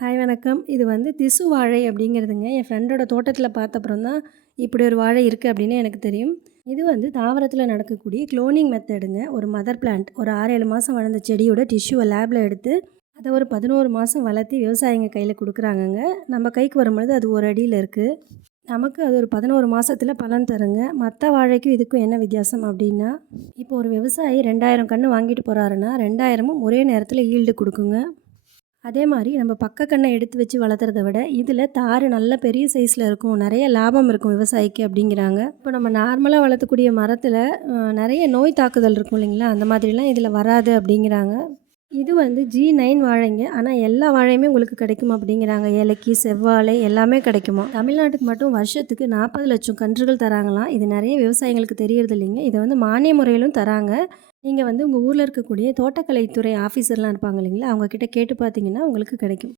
Hi வணக்கம். இது வந்து திசு வாழை அப்படிங்கிறதுங்க. என் ஃப்ரெண்டோட தோட்டத்தில் பார்த்தப்புறம் தான் இப்படி ஒரு வாழை இருக்குது அப்படின்னு எனக்கு தெரியும். இது வந்து தாவரத்தில் நடக்கக்கூடிய க்ளோனிங் மெத்தடுங்க ஒரு மதர் பிளான்ட் ஒரு ஆறு ஏழு மாதம் வளர்ந்த செடியோட டிஷ்யூவை லேபில் எடுத்து அதை ஒரு பதினோரு மாதம் வளர்த்தி விவசாயிங்க கையில் கொடுக்குறாங்கங்க. நம்ம கைக்கு வரும்பொழுது அது ஒரு அடியில் இருக்குது நமக்கு அது ஒரு பதினோரு மாதத்தில் பலன் தருங்க. மற்ற வாழைக்கும் இதுக்கும் என்ன வித்தியாசம் அப்படின்னா இப்போ ஒரு விவசாயி ரெண்டாயிரம் கன்று வாங்கிட்டு போகிறாருன்னா ரெண்டாயிரமும் ஒரே நேரத்தில் ஈல்டு கொடுக்குங்க. அதே மாதிரி நம்ம பக்க கண்ணை எடுத்து வச்சு வளர்த்துறத விட இதில் தார் நல்ல பெரிய சைஸில் இருக்கும். நிறைய லாபம் இருக்கும் விவசாயிக்கு அப்படிங்கிறாங்க. இப்போ நம்ம நார்மலாக வளர்த்தக்கூடிய மரத்தில் நிறைய நோய் தாக்குதல் இருக்கும் இல்லைங்களா? அந்த மாதிரிலாம் இதில் வராது அப்படிங்கிறாங்க. இது வந்து ஜி நைன் வாழைங்க. ஆனால் எல்லா வாழையுமே உங்களுக்கு கிடைக்கும் அப்படிங்கிறாங்க. ஏலக்கி செவ்வாழை எல்லாமே கிடைக்குமா? தமிழ்நாட்டுக்கு மட்டும் வருஷத்துக்கு நாற்பது லட்சம் கன்றுகள் தராங்களாம். இது நிறைய விவசாயிங்களுக்கு தெரியறது இல்லைங்க. இதை வந்து மானிய முறையிலும் தராங்க. நீங்கள் வந்து உங்கள் ஊரில் இருக்கக்கூடிய தோட்டக்கலைத்துறை ஆஃபீஸர்லாம் இருப்பாங்க இல்லைங்களா? அவங்கக்கிட்ட கேட்டு பார்த்தீங்கன்னா உங்களுக்கு கிடைக்கும்.